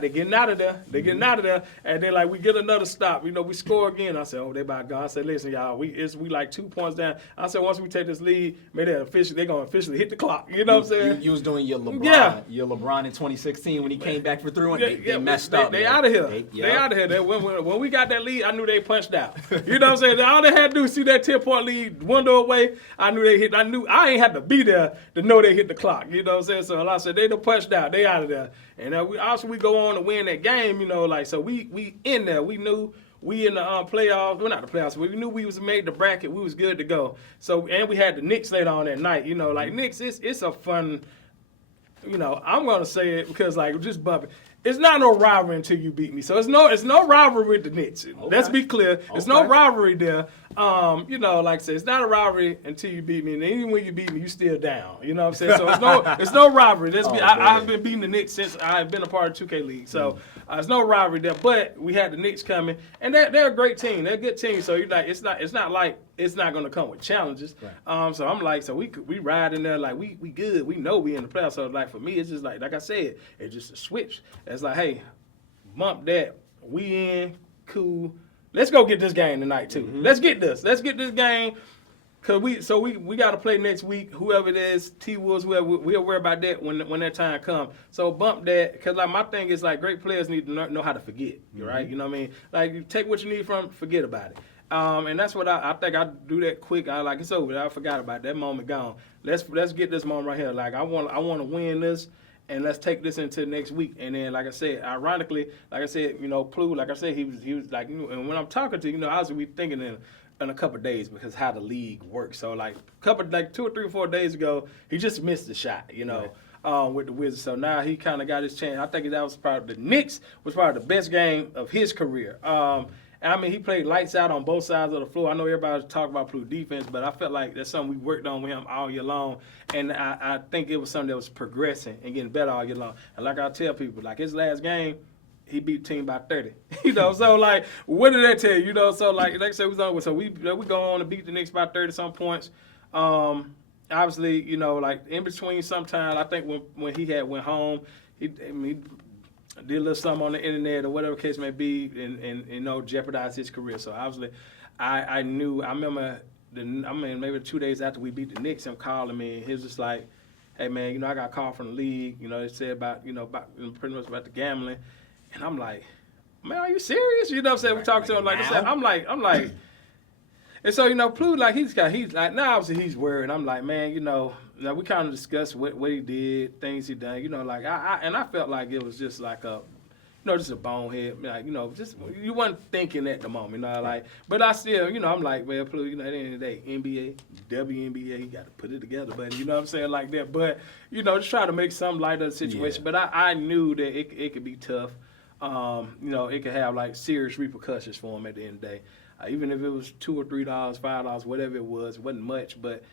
getting out of there. They getting out of there. And then, like, we get another stop. We score again. I said, oh, they about gone. I said, listen, y'all, we like 2 points down. I said, once we take this lead, maybe they're going to officially hit the clock. You know what I'm saying? You was doing your LeBron in 2016 when he came back for 3-1. They messed up. They out of here. They out of here. When we got that lead, I knew they punched out. You know what I'm saying? All they had to do is see that 10-point lead dwindle away. I knew they hit. I ain't had to be there to know they hit the clock. You know what I'm saying? So I said, they done punched out. They out of there. And we go on to win that game, so we in there. We knew we in the playoffs. Well, not the playoffs, but we knew we was made the bracket. We was good to go. So, and we had the Knicks later on that night. Like Knicks, it's a fun, I'm going to say it because, like, just bumping. It's not no rivalry until you beat me. So it's no rivalry with the Knicks. Okay. Let's be clear. It's no rivalry there. Like I said, it's not a rivalry until you beat me. And even when you beat me, you still down. You know what I'm saying? So it's no rivalry. I've been beating the Knicks since I've been a part of 2K League. So there's no rivalry there. But we had the Knicks coming, and they're a great team. They're a good team. So it's not like it's not going to come with challenges. Right. So I'm like, so we ride in there like we good. We know we in the playoffs. So like for me, it's just like I said, it's just a switch. It's like, hey, bump that. We in, cool. Let's go get this game tonight too. Mm-hmm. Let's get this game. Cause we got to play next week. Whoever it is, T Wolves, whoever, we'll worry about that when that time comes. So bump that. Cause like my thing is like great players need to know how to forget. Mm-hmm. Right? You know what I mean? Like you take what you need from, forget about it. And that's what I think I do that quick. It's over. I forgot about that moment gone. Let's get this moment right here. Like I want to win this, and let's take this into next week. And then, like I said, ironically, like I said, Plu, like I said, he was like, and when I'm talking to I was thinking in a couple of days because how the league works. So like 2 or 3 or 4 days ago, he just missed the shot, with the Wizards. So now he kind of got his chance. I think that was probably the Knicks was probably the best game of his career. He played lights out on both sides of the floor. I know everybody talk about Plu defense, but I felt like that's something we worked on with him all year long. And I think it was something that was progressing and getting better all year long. And like I tell people, like his last game, he beat the team by 30. So like, what did that tell you? So like I said, we go on to beat the Knicks by 30 some points. Obviously, like in between sometimes, I think when he went home, he did a little something on the internet or whatever case may be and jeopardized his career. So obviously, I remember maybe 2 days after we beat the Knicks, him calling me, and he was just like, hey man, I got a call from the league, they said about pretty much about the gambling. And I'm like, man, are you serious? We talked to him like this. I'm like, and so, Plu, like, he's like, now obviously he's worried. I'm like, man, we kind of discussed what he did, things he done, like, I felt like it was just like just a bonehead, like, just, you wasn't thinking at the moment, like, but I still, I'm like, man, Plu, at the end of the day, NBA, WNBA, you got to put it together, but you know what I'm saying, like that, but, just try to make some light of the situation, but I knew that it could be tough. It could have like serious repercussions for him at the end of the day. Even if it was $2 or $3, $5, whatever it wasn't much. But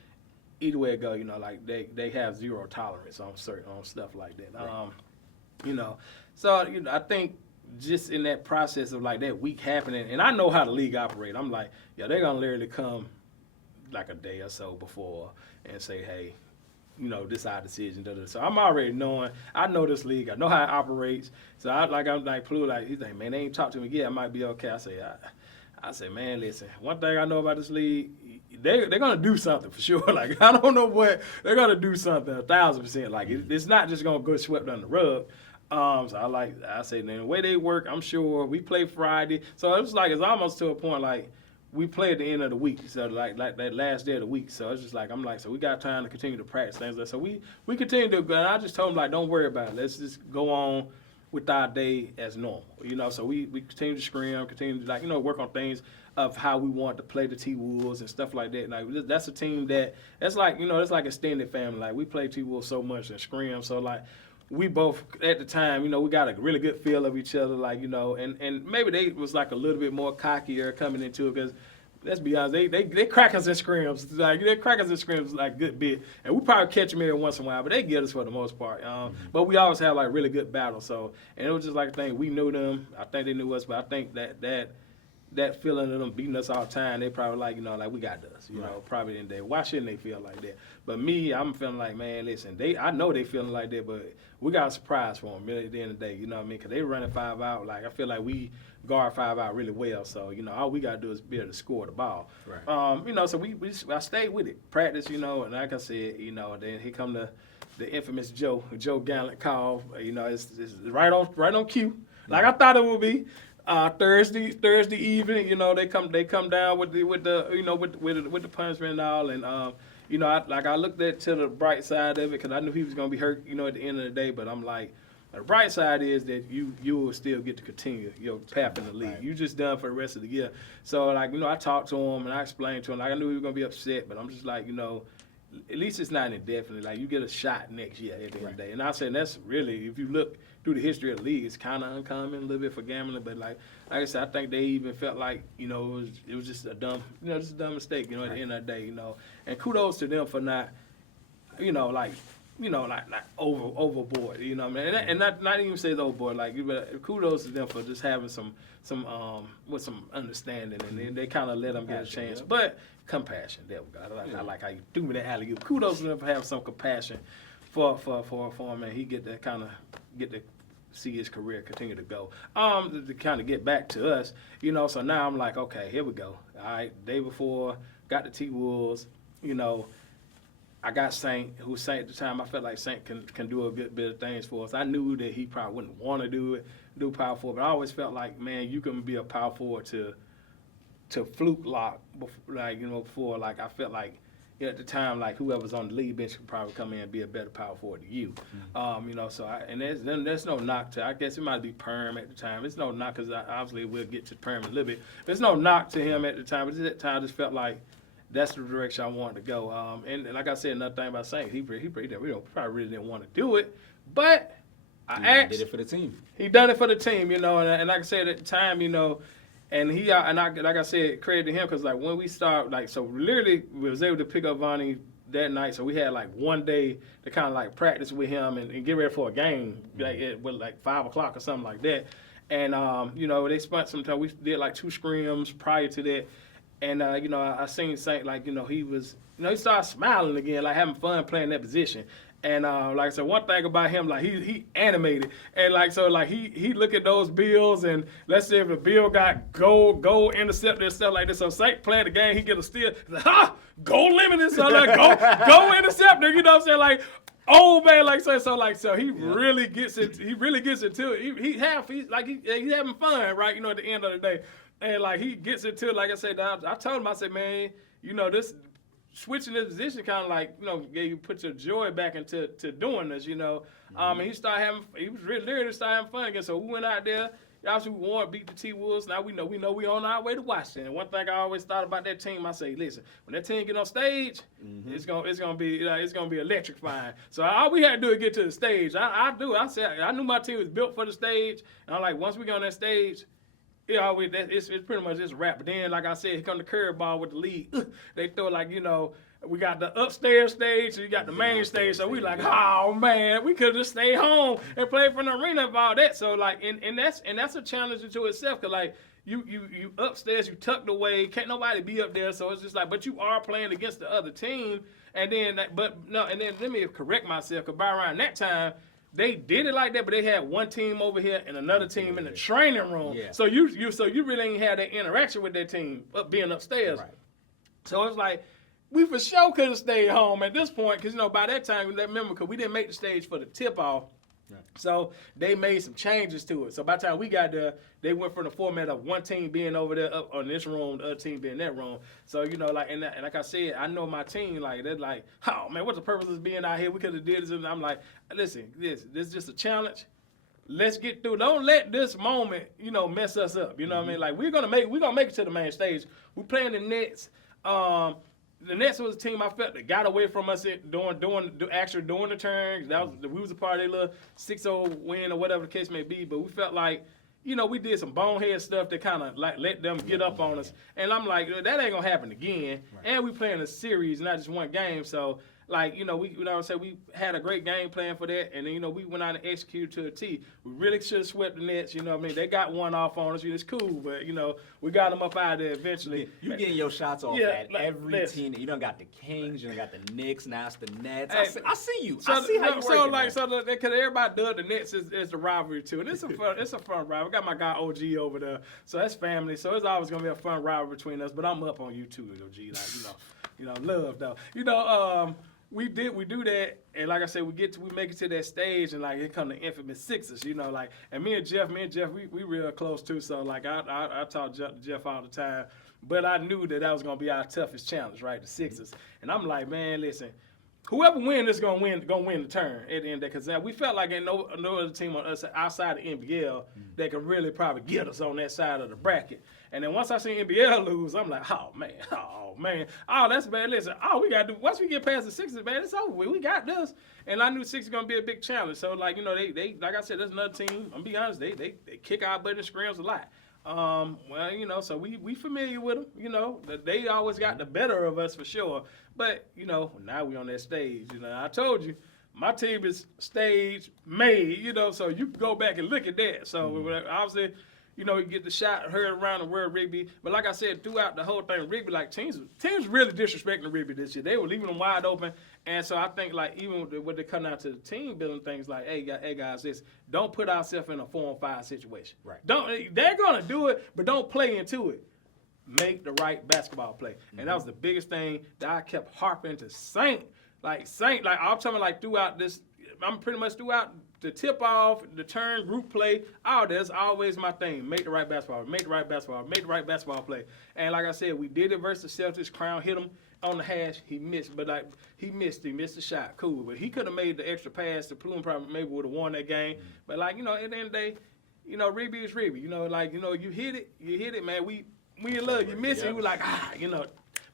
either way it go, like they have zero tolerance on stuff like that. Right. So I think just in that process of like that week happening, and I know how the league operates. I'm like, they're gonna literally come like a day or so before and say, hey, this is our decision. So I'm already knowing. I know this league. I know how it operates. So I'm like Plu, like he's like, man, they ain't talked to me yet. I might be okay. I say, man, listen. One thing I know about this league, they're gonna do something for sure. Like I don't know what they're gonna do something 1,000%. Like it's not just gonna go swept under the rug. So I say, man, the way they work, I'm sure we play Friday. So it's almost to a point like. We play at the end of the week, so like that last day of the week. So it's just like so we got time to continue to practice things. So we continue to go. And I just told him like, don't worry about it. Let's just go on with our day as normal. So we continue to scrim, continue to work on things of how we want to play the T-Wolves and stuff like that. Like that's a team that's like it's like extended family. Like we play T-Wolves so much and scrim. So like. We both, at the time, we got a really good feel of each other, like, and maybe they was like a little bit more cockier coming into it because, let's be honest, they crack us in scrims. Like, they crack us in scrims like a good bit. And we probably catch them every once in a while, but they get us for the most part. But we always have, like, really good battles. So, and it was just like a thing. We knew them. I think they knew us, but I think that feeling of them beating us all the time, they probably like, like we got this, probably in there. Why shouldn't they feel like that? But me, I'm feeling like, man, listen, I know they feeling like that, but we got a surprise for them at the end of the day, you know what I mean? Because they running 5 out. Like, I feel like we guard 5 out really well. So, all we got to do is be able to score the ball. Right. So I stayed with it, practice, and like I said, then here come the infamous Joe Gallant call. It's right on cue, like I thought it would be. Thursday evening, they come down with the punishment and all, and I looked to the bright side of it because I knew he was gonna be hurt, at the end of the day. But I'm like, the bright side is that you will still get to continue your path in the league. Right. You just done for the rest of the year. So like, I talked to him and I explained to him. Like I knew he was gonna be upset, but I'm just like, at least it's not indefinite. Like you get a shot next year at the end of the day. And I said that's really, if you look through the history of the league, it's kind of uncommon a little bit for gambling. But like I said, I think they even felt like it was just a dumb, just a dumb mistake. At the end of the day, And kudos to them for not, like overboard. You know what I mean? And not even say it's overboard. Like kudos to them for just having some with some understanding, and then they kind of let them get a chance. But compassion, there we go. I like how you threw me that alley-oop. Kudos to them for having some compassion for him, and he get to see his career continue to go. To kind of get back to us, so now I'm like, okay, here we go. All right, day before, got the T-Wolves, I got Saint, who Saint at the time, I felt like Saint can do a good bit of things for us. I knew that he probably wouldn't want to do power forward, but I always felt like, man, you can be a power forward to to fluke lock, before like I felt like at the time like whoever's on the lead bench could probably come in and be a better power forward than you. There's no knock to. I guess it might be Perm at the time. It's no knock because obviously we'll get to Perm in a little bit. There's no knock to him at the time. But at that time, I just felt like that's the direction I wanted to go. And like I said, another thing about Saint, he probably really didn't want to do it, but I asked. He did it for the team. He done it for the team, and like I said at the time, and like I said, credit to him because like when we start, like so literally we was able to pick up Vonnie that night, so we had like one day to kind of like practice with him and get ready for a game, like 5 o'clock or something like that. And they spent some time. We did like 2 scrims prior to that. And, I seen Saint, like, he was, he started smiling again, like having fun playing that position. And, like I said, one thing about him, like, he animated. And, like, so, like, he look at those bills, and let's say if the bill got goal interceptor and stuff like this. So, Saint playing the game, he get a steal. Like, goal limited. So, like, go interceptor, you know what I'm saying? Like, oh, man, like, so he really gets it. He really gets into it. He's having fun, right, at the end of the day. And, like, he gets into it, like I said, I told him, I said, man, this switching this position kind of like, you put your joy back into doing this, And he was really started having fun again. So we went out there. Obviously, we won, beat the T-Wolves. Now we know we on our way to Washington. And one thing I always thought about that team, I say, listen, when that team get on stage, it's gonna be electrifying. So all we had to do is get to the stage. I knew my team was built for the stage. And I'm like, once we get on that stage, it's pretty much just a wrap. But then, like I said, here come the curveball with the league. They throw like, we got the upstairs stage, so you got the main stage. So we like, oh man, we could just stay home and play from the arena and all that. So like, and that's a challenge into itself, cause like you upstairs, you tucked away, can't nobody be up there. So it's just like, but you are playing against the other team. And then let me correct myself, cause by around that time, they did it like that, but they had one team over here and another team in the training room. Yeah. So you really ain't had that interaction with that team being upstairs. Right. So it's like we for sure could have stayed home at this point because by that time remember because we didn't make the stage for the tip off. Right. So they made some changes to it. So by the time we got there, they went from the format of one team being over there up on this room, the other team being in that room. So and like I said, I know my team like they're like, oh man, what's the purpose of being out here? We could have did this. And I'm like, listen, this is just a challenge. Let's get through. Don't let this moment, mess us up. You know what I mean? Like we're gonna make it to the main stage. We're playing the Nets. The Nets was a team I felt that got away from us during the turns. We was a part of their little 6-0 win or whatever the case may be. But we felt like, we did some bonehead stuff that kind of like let them get up on us. And I'm like, that ain't gonna happen again. Right. And we playing a series, not just one game. So like, we had a great game plan for that, and then, we went out and executed to a T. We really should have swept the Nets, They got one off on us, it's cool, but, we got them up out of there eventually. You getting your shots off at every team. You done got the Kings, you done got the Knicks, now it's the Nets. Hey, I see you. I see how you working. Because everybody does the Nets is the rivalry, too. And it's a fun rivalry. I got my guy OG over there, so that's family. So it's always going to be a fun rivalry between us, but I'm up on you, too, OG. Like, love, though. We do that, and like I said, we make it to that stage, and like here come the infamous Sixers, and me and Jeff, we real close too. So like I talk to Jeff all the time, but I knew that was gonna be our toughest challenge, right? The Sixers, and I'm like, man, listen, whoever wins this gonna win the turn at the end of that, because we felt like ain't no other team on us outside of NBL that could really probably get us on that side of the bracket. And then once I seen NBL lose, I'm like, oh man, that's bad. Listen, all we got to do, once we get past the Sixers, man, it's over with. We got this. And I knew Sixers going to be a big challenge. So, like, they like I said, there's another team. I'm going to be honest, they kick our butt and scrims a lot. So we familiar with them, they always got the better of us for sure. But, now we on that stage. I told you, my team is stage made, so you can go back and look at that. So, obviously, you get the shot heard around the world, Rigby. But like I said, throughout the whole thing, Rigby, like teams really disrespecting Rigby this year. They were leaving them wide open. And so I think, like, even when they come down to the team building things, like, hey guys, don't put ourselves in a 4-on-5 situation. Right. They're going to do it, but don't play into it. Make the right basketball play. Mm-hmm. And that was the biggest thing that I kept harping to Saint. Like, I'm talking like throughout this I'm pretty much throughout the tip off, the turn, group play. All that's always my thing. Make the right basketball. Make the right basketball. Make the right basketball play. And like I said, we did it versus the Celtics. Crown hit him on the hash. He missed, but like he missed the shot. Cool, but he could have made the extra pass. The Plume probably maybe would have won that game. But like at the end of the day, Rigby is Rigby. You hit it, man. We in love. You miss it, we like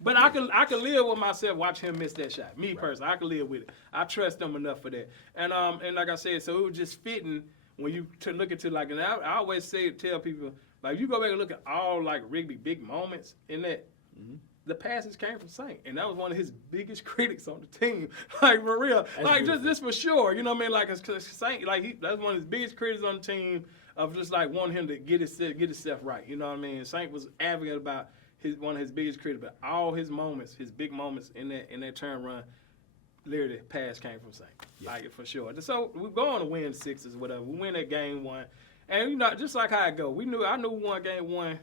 But I can live with myself watching him miss that shot. Me personally, I can live with it. I trust him enough for that. And like I said, so it was just fitting when you look into and I always tell people like you go back and look at all like Rigby big moments in that. Mm-hmm. The passes came from Saint, and that was one of his biggest critics on the team. Like for real, that's like just for sure. You know what I mean? Like Saint, like that's one of his biggest critics on the team of just like wanting him to get himself right. You know what I mean? Saint was advocate about one of his biggest critics, but all his moments, his big moments in that turn run, literally pass came from Saint. Yeah. Like for sure. So we're going to win 6 or whatever. We win that game 1, and just like how it go. I knew we won game 1.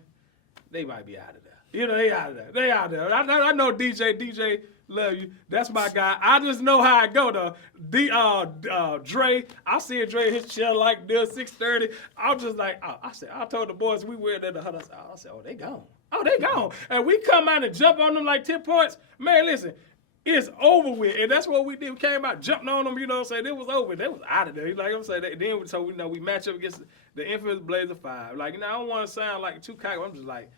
They might be out of there. They out of there. I know DJ, love you. That's my guy. I just know how it go though. Dre, I see Dre his chair like this, 6:30. I'm just like, I told the boys we were there the huddle. I said, they gone. And we come out and jump on them like 10 points. Man, listen, it's over with. And that's what we did. We came out, jumped on them, it was over. They was out of there. Like I'm saying, then so we match up against the infamous Blazer 5. Like, I don't want to sound like too cocky. I'm just like,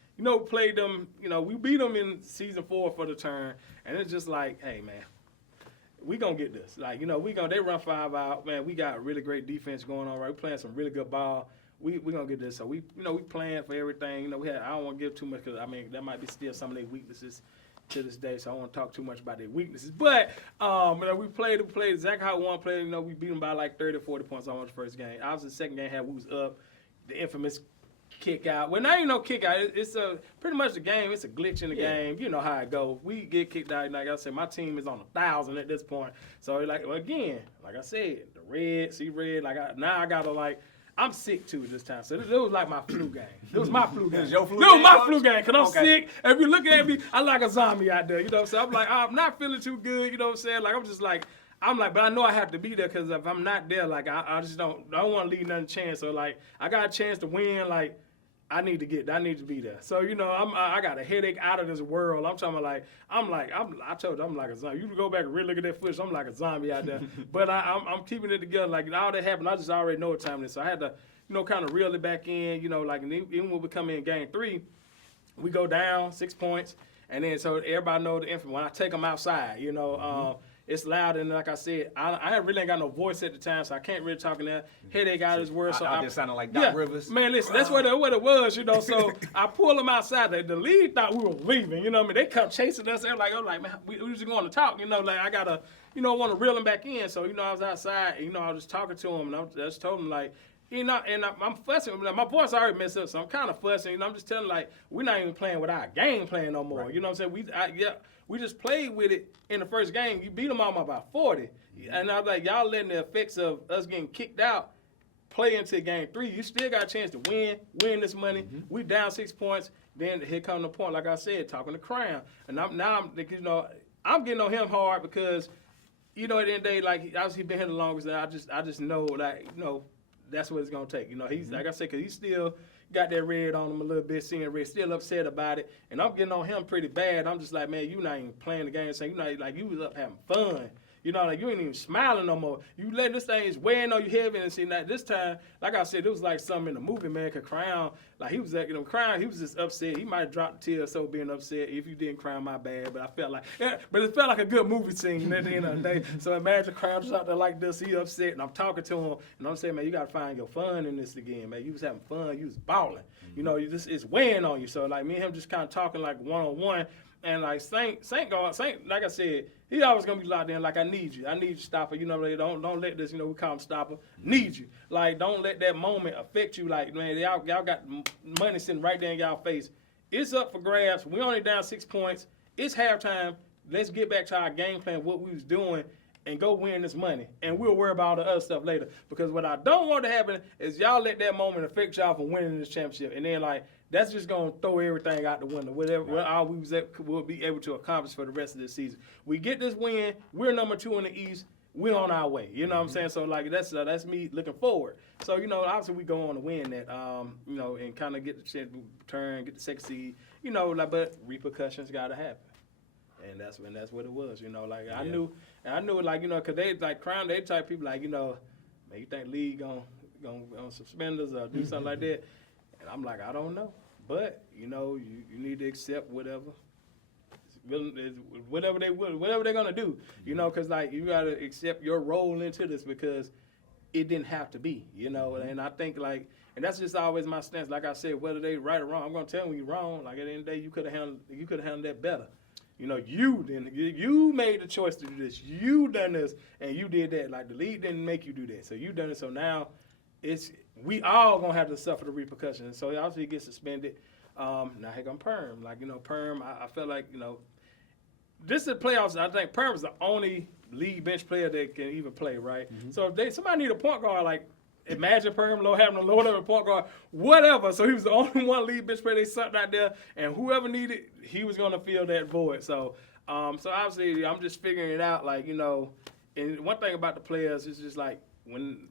played them, we beat them in season 4 for the turn, and it's just like, hey, man, we gonna get this. Like, they run 5 out, man, we got really great defense going on, right? We playing some really good ball. We gonna get this. So we playing for everything. I don't want to give too much because, that might be still some of their weaknesses to this day, so I don't want to talk too much about their weaknesses. But, we played exactly how we want to play. We beat them by like 30 or 40 points almost the first game. Obviously, the second game, we was up. The infamous kick out. Well, now kick out. It's pretty much the game. It's a glitch in the game. You know how it go. We get kicked out. Like I said, my team is on 1,000 at this point. So again, like I said, the red. I gotta I'm sick too this time. So it was like my flu game. It was my flu game. It was your flu game? It was my flu game because I'm sick. If you look at me, I'm like a zombie out there. So I'm like, I'm not feeling too good. You know what I'm saying? Like I'm just like. But I know I have to be there because if I'm not there, I just don't want to leave nothing chance. So I got a chance to win. I need to be there. So I got a headache out of this world. I'm talking about I told you I'm like a zombie. You can go back and really look at that footage. I'm like a zombie out there. But I'm keeping it together. Like all that happened, I just already know what time it is. So I had to kind of reel it back in. And even when we come in game 3, we go down 6 points, and then so everybody know the info. When I take them outside, it's loud, and like I said, I really ain't got no voice at the time, so I can't really talk in there. Headache out of his word. So I just sounded like Doc Rivers. Man, listen, that's what it was, So I pulled them outside. The lead thought we were leaving, They kept chasing us. I'm like, man, we just going to talk, I gotta, want to reel them back in. So I was outside, and, I was just talking to him, and I just told him and I'm fussing. My voice already messed up, so I'm kind of fussing. I'm just telling we're not even playing with our game plan no more. Right. You know what I'm saying? We just played with it in the first game. You beat them all by about 40. And I was like, y'all letting the effects of us getting kicked out play into game 3. You still got a chance to win this money. Mm-hmm. We down 6 points. Then here come the point, like I said, talking to Crown. And I'm getting on him hard because, at the end of the day, obviously he's been here the longest. I just know that's what it's gonna take. He's like I said, because he's still got that red on him a little bit, seeing red, still upset about it, and I'm getting on him pretty bad. I'm just like, man, you not even playing the game, saying you was up having fun. You ain't even smiling no more. You letting this thing is weighing on you heavy, and see that this time, like I said, it was like something in the movie, man. Cause Crown, he was crying. He was just upset. He might have dropped a tear, so being upset. If you didn't cry, my bad. But I felt but it felt like a good movie scene at the end of the day. So imagine Crown just out there like this. He upset, and I'm talking to him, and I'm saying, man, you gotta find your fun in this again, man. You was having fun. You was balling. Mm-hmm. It's weighing on you. So me and him just kind of talking one-on-one. And Saint, like I said, he always gonna be locked in. I need you. I need you, stopper. Don't let this. We call him stopper. Need you. Don't let that moment affect you. Man, y'all got money sitting right there in y'all face. It's up for grabs. We only down 6 points. It's halftime. Let's get back to our game plan, what we was doing, and go win this money. And we'll worry about all the other stuff later. Because what I don't want to happen is y'all let that moment affect y'all from winning this championship. And then that's just going to throw everything out the window. Whatever all we will be able to accomplish for the rest of this season. We get this win. We're number 2 in the East. we're on our way. You know what I'm saying? So like that's me looking forward. So obviously we go on to win that. And kind of get the chance to turn, get the second seed. But repercussions got to happen. And that's what it was. I knew, because they like Crown, they type people like, man, you think league gonna suspend us or do something like that? And I'm like, I don't know, but you need to accept whatever they're gonna do. Because like you gotta accept your role into this because it didn't have to be. And I think like, and that's just always my stance. Like I said, whether they right or wrong, I'm gonna tell them you're wrong. Like at the end of the day, you could have handled that better. You made the choice to do this. You done this, and you did that. Like the league didn't make you do that, so you done it. So now, we all gonna have to suffer the repercussions. So obviously he gets suspended. Now here come Perm. Like Perm. I felt like this is the playoffs. I think Perm is the only league bench player that can even play, right? Mm-hmm. So if somebody need a point guard, like. Imagine Perm having a low level point guard, whatever. So he was the only one lead bench player they sucked out there, and whoever needed, he was going to fill that void. So, so obviously, I'm just figuring it out. Like and one thing about the players is just like when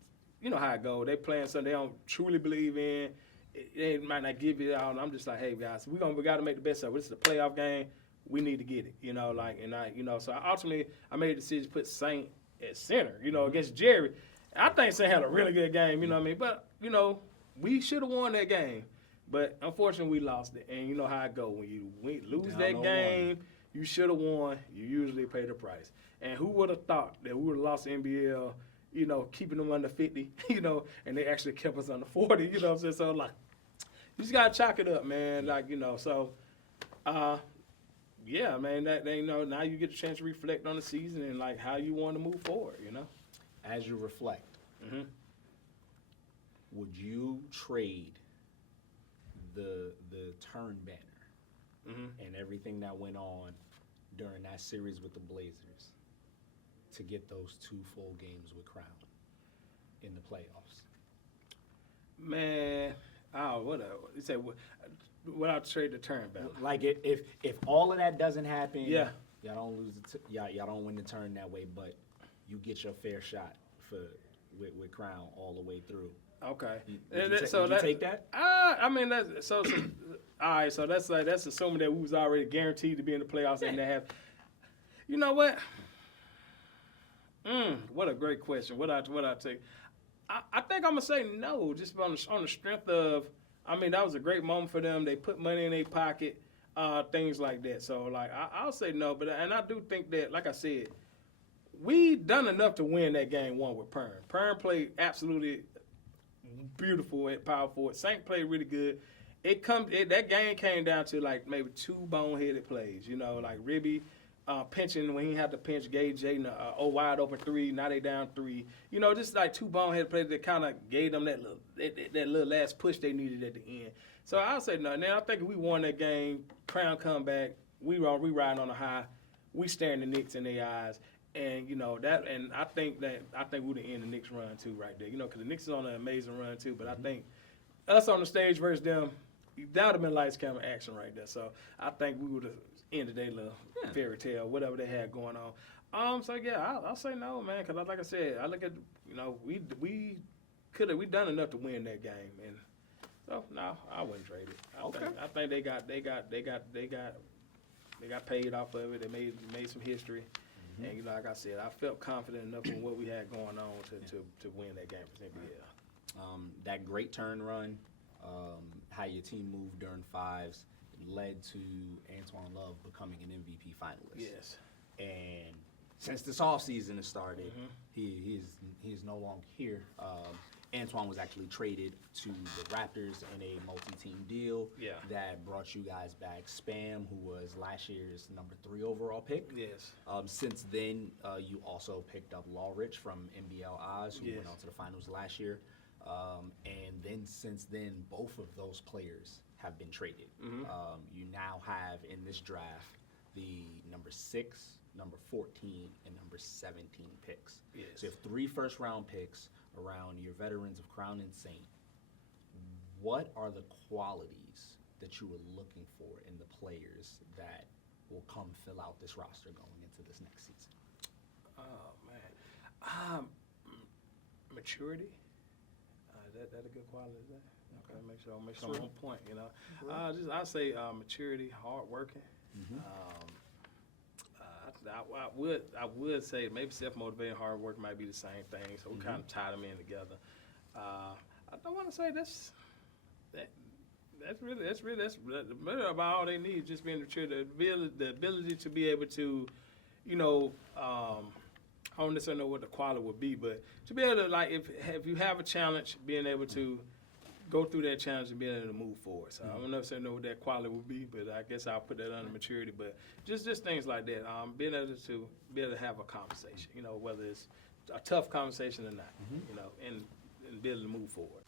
how it go, they playing something they don't truly believe in. They might not give it out. And I'm just like, hey guys, we got to make the best of it. This is a playoff game. We need to get it. So ultimately, I made the decision to put Saint at center. Against Jerry. I think Saint had a really good game, But, we should have won that game. But, unfortunately, we lost it. And you know how it go. When you lose that game, you should have won. You usually pay the price. And who would have thought that we would have lost the NBL, keeping them under 50, and they actually kept us under 40, you know what I'm saying? So, like, you just got to chalk it up, man. Like, so, yeah, man, that now you get a chance to reflect on the season and, like, how you want to move forward, As you reflect, would you trade the turn banner and everything that went on during that series with the Blazers to get those 2 full games with Crown in the playoffs? Man, whatever. You say would I trade the turn banner? Like if all of that doesn't happen, yeah, y'all don't lose y'all don't win the turn that way, but you get your fair shot with Crown all the way through. Okay. Would you take that? I mean, that's so all right. So that's assuming that we was already guaranteed to be in the playoffs and to have. You know what? What a great question. What I take? I think I'm gonna say no, just on the strength of. I mean, that was a great moment for them. They put money in their pocket, things like that. So like I'll say no, but I do think that, like I said. We done enough to win that game 1 with Perm. Perm played absolutely beautiful at power forward. Saint played really good. That game came down to like maybe 2 boneheaded plays. Like Ribby pinching when he had to pinch, gave Jaden a wide open 3. Now they down 3. Just like 2 boneheaded plays that kind of gave them that little last push they needed at the end. So I'll say no. Now I think if we won that game, Crown come back, we riding on a high. We staring the Knicks in their eyes. And that, and I think we would have ended the Knicks run too, right there. Because the Knicks is on an amazing run too. But I think us on the stage versus them, that would have been lights, camera, action right there. So I think we would have ended their little fairy tale, whatever they had going on. So yeah, I'll say no, man. Because like I said, I look at we done enough to win that game, and so no, I wouldn't trade it. I think they got paid off of it. They made some history. And like I said, I felt confident enough in what we had going on to win that game for NBL. That great turn run, how your team moved during 5s, led to Antoine Love becoming an MVP finalist. Yes. And since this offseason has started, he is no longer here. Antoine was actually traded to the Raptors in a multi-team deal that brought you guys back Spam, who was last year's number 3 overall pick. Yes. Since then, you also picked up Lawrich from NBL Oz, who went on to the finals last year. And then since then, both of those players have been traded. You now have in this draft the number 6, number 14, and number 17 picks. Yes. So you have 3 first-round picks around your veterans of Crown and Saint. What are the qualities that you were looking for in the players that will come fill out this roster going into this next season? Oh, man. Maturity. That a good quality, is that? Okay, make sure I'm on point, you know. I say maturity, hard working. I would say maybe self-motivated, hard work might be the same thing, so we kind of tie them in together. I don't want to say that's really about all they need, just being mature, the ability to be able to, you know, I don't necessarily know what the quality would be, but to be able to, like, if you have a challenge, being able to go through that challenge and being able to move forward. So I don't necessarily know what that quality would be, but I guess I'll put that under maturity. But just things like that, being able to have a conversation, you know, whether it's a tough conversation or not, you know, and be able to move forward.